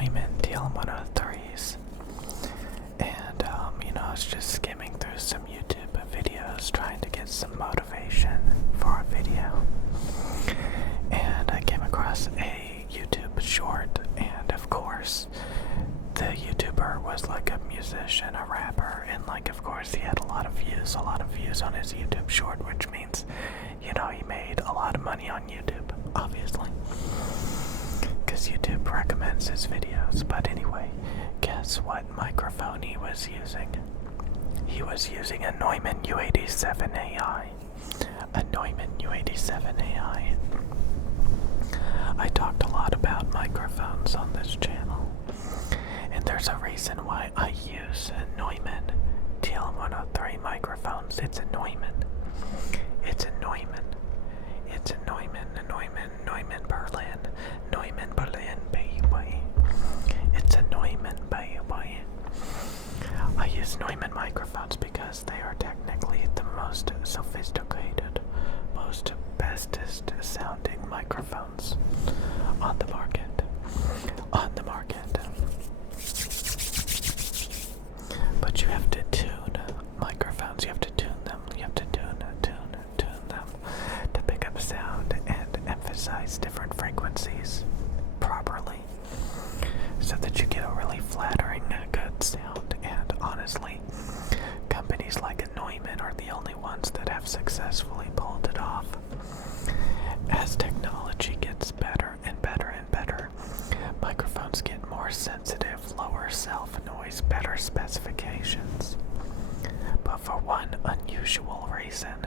Neumann TL103s, and I was just skimming through some YouTube videos trying to get some motivation for a video, and I came across a YouTube short, and of course the YouTuber was like a musician, a rapper, and of course he had a lot of views on his YouTube short, which means, he made a lot of money on YouTube, obviously, because YouTube recommends his videos. But anyway, guess what microphone he was using? He was using a Neumann U87AI. A Neumann U87AI. I talked a lot about microphones on this channel, and there's a reason why I use a Neumann TL103 microphones. It's a Neumann. It's a Neumann. It's a Neumann, Neumann Berlin, baby. It's a Neumann, baby. I use Neumann microphones because they are technically the most sophisticated, most bestest sounding microphones on the market. But you have to tune microphones. You have to tune them. You have to tune them to pick up sound and emphasize different frequencies properly, so that you get a really flattering, good sound. And honestly, companies like Neumann are the only ones that have successfully pulled it off. As technology gets better and better and better, microphones get more sensitive, lower self-noise, better specifications. But for one unusual reason,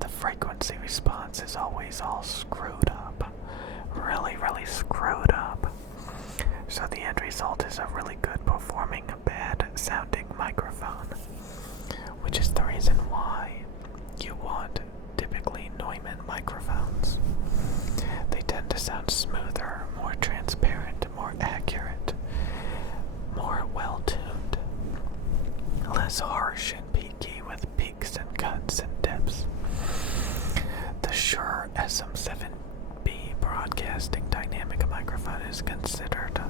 the frequency response is always all screwed up. Really, really screwed up. So the end result is a really good performing, bad sounding microphone. Which is the reason why you want typically Neumann microphones. They tend to sound smoother, more transparent, more accurate, more well-tuned, less harsh and peaky with peaks and cuts and dips. The Shure SM7B broadcasting dynamic microphone is considered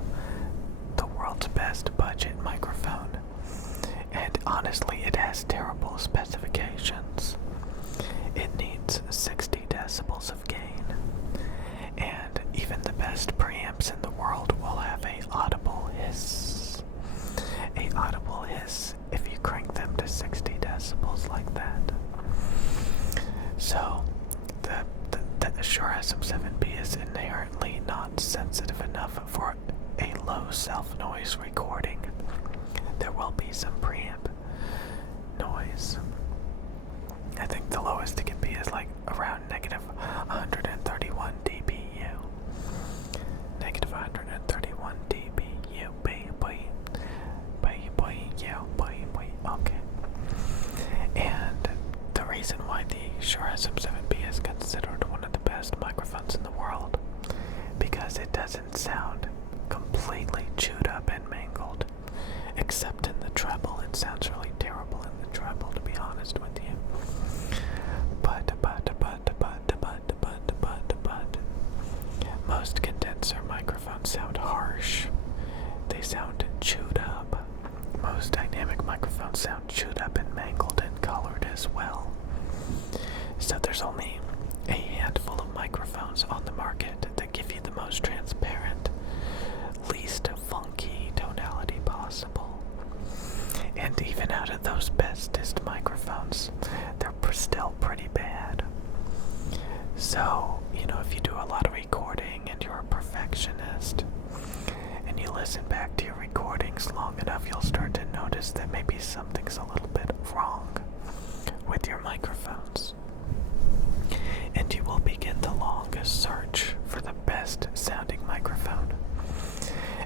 the world's best budget microphone, and honestly it has terrible specifications. It needs 60 decibels of gain, and even the best preamps in the world will have a audible hiss if you crank them to 60 decibels like that. So the Shure SM7B is inherently not sensitive enough for a low self-noise recording. There will be some preamp noise. I think the lowest it can be is around negative 131 dBu. Negative 131 dBu, baby. Okay. And the reason why the Shure SM7B is considered one of the best microphones in the world, because it doesn't sound completely chewed up and mangled, except in the treble. It sounds really terrible in the treble, to be honest with you. But most condenser microphones sound harsh. They sound chewed up. Most dynamic microphones sound chewed up and mangled and colored as well. So there's only a handful of microphones on the market that give you the most transparent, least funky tonality possible. And even out of those bestest microphones, they're still pretty bad. So, if you do a lot of recording and you're a perfectionist, and you listen back to your recordings long enough, you'll start to notice that maybe something's a little bit wrong with your microphones. And you will begin the longest search for the best sounding microphone.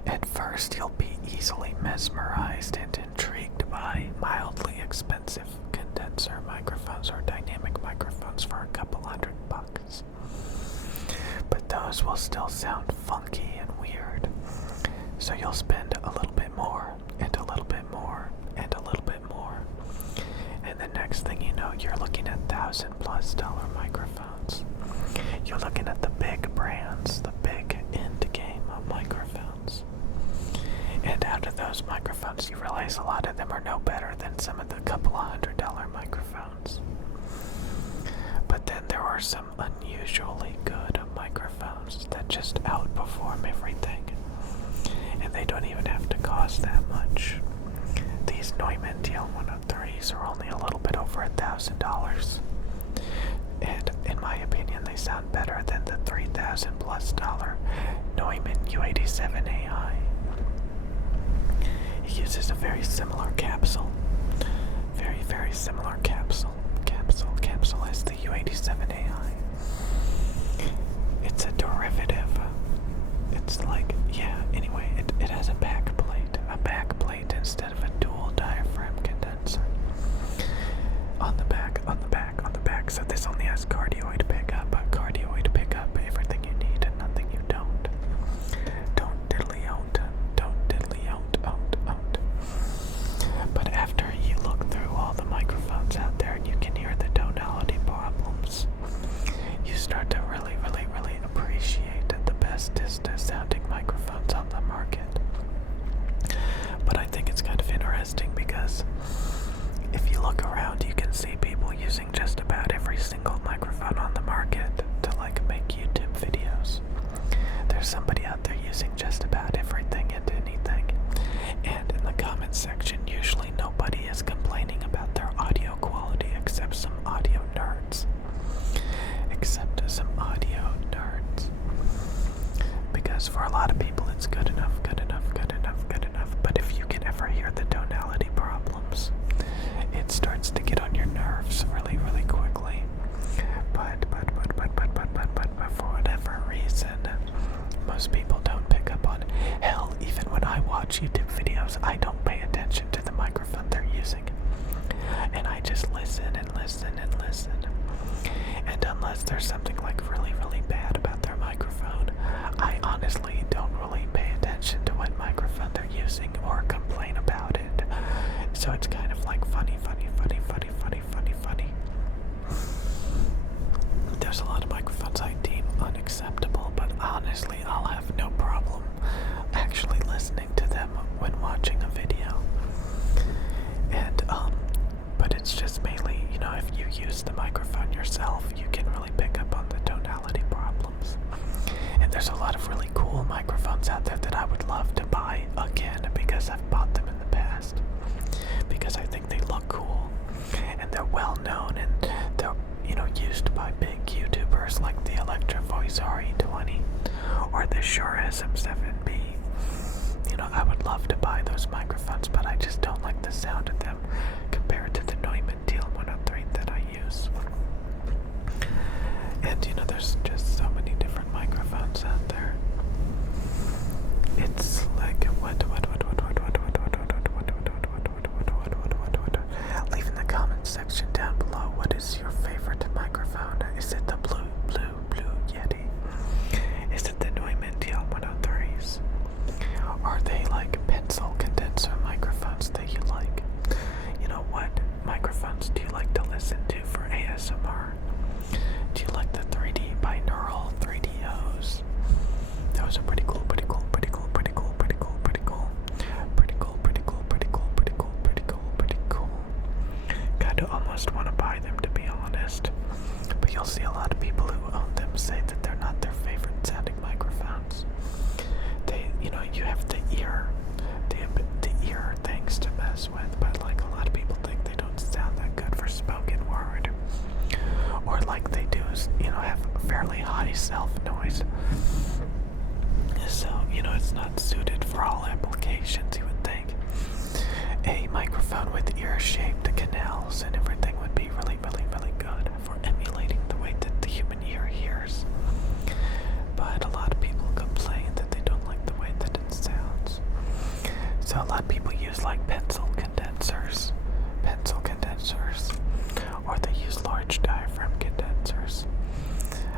At first, you'll be easily mesmerized and intrigued by mildly expensive condenser microphones or dynamic microphones for a couple $100. But those will still sound funky and weird. So you'll spend a little bit more, and a little bit more, and a little bit more. And the next thing you know, you're looking at $1,000+ microphones. You're looking at the big brands, the big end game microphones. those microphones, you realize a lot of them are no better than some of the couple of $100 microphones. But then there are some unusually good microphones that just outperform everything. And they don't even have to cost that much. These Neumann TL103s are only a little bit over $1,000. And in my opinion, they sound better than the $3,000+ Neumann U87AI. It uses a very similar capsule. Very, very similar capsule as the U87AI. It's a derivative. It's like, yeah, anyway, it has a back plate instead of a dual diaphragm condenser. On the back. So this only has cardioid pickup, everything you need and nothing you don't. Don't diddly out. But after you look through all the microphones out there and you can hear the tonality problems, you start to really, really, really appreciate the bestest sounding microphones on the market. But I think it's kind of interesting because if you look around, you can see people using just about every single microphone on the market to like make YouTube videos. There's somebody out there using just about everything and anything. And in the comments section, usually nobody is complaining about their audio quality except some audio nerds. Because for a lot of people it's good enough. But if you can ever hear the tonality problems, it starts to get on your nerves really, really quickly. But for whatever reason, most people don't pick up on. Hell, even when I watch YouTube videos, I don't pay attention to the microphone they're using. And I just listen. And unless there's something like really, really bad about their microphone, I honestly don't really pay attention to what microphone they're using or complain about it. So it's kind of like funny. There's a lot of microphones I deem unacceptable, but honestly, I'll have no problem actually listening to them when watching a video. And, but it's just mainly, if you use the microphone yourself, you can really pick up on the tonality problems. And there's a lot of really cool microphones out there that I would love to buy again because I've bought them in the past. Because I think they look cool and they're well known and they're, used by big YouTubers like the Electro Voice RE20 or the Shure SM7B. I would love to buy those microphones, but I just don't like the sound of them compared to the Neumann TL103 that I use. And there's just so many different microphones out there. It's like leave in the comments section down below what is your favorite microphone. Is it the blue Yeti? Is it the Neumann TL103s? Are they like pencil condenser microphones that you like? What microphones do you like to listen to for ASMR? Do you like the 3D binaural 3DOs? Those are pretty cool. Kinda almost want to buy them, to be honest. But you'll see a lot of people who own them say that they're not their favorite sounding microphones. You have the ear things to mess with, but like a lot of people think they don't sound that good for spoken word. Or like they do, have fairly high self-noise. So, it's not suited for all applications, you would think. A microphone with ear-shaped canals and everything would be really, really, really good for emulating the way that the human ear hears. But a lot of people complain that they don't like the way that it sounds. So a lot of people use like pencil condensers, or they use large diaphragm condensers.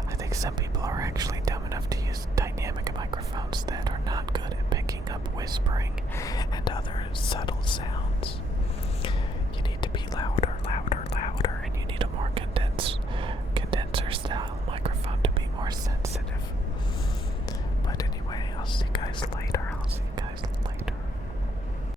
I think some people are actually dumb enough to use dynamic microphones that are not good at picking up whispering and other subtle sounds. You need to be louder, and you need a more condenser style microphone to be more sensitive.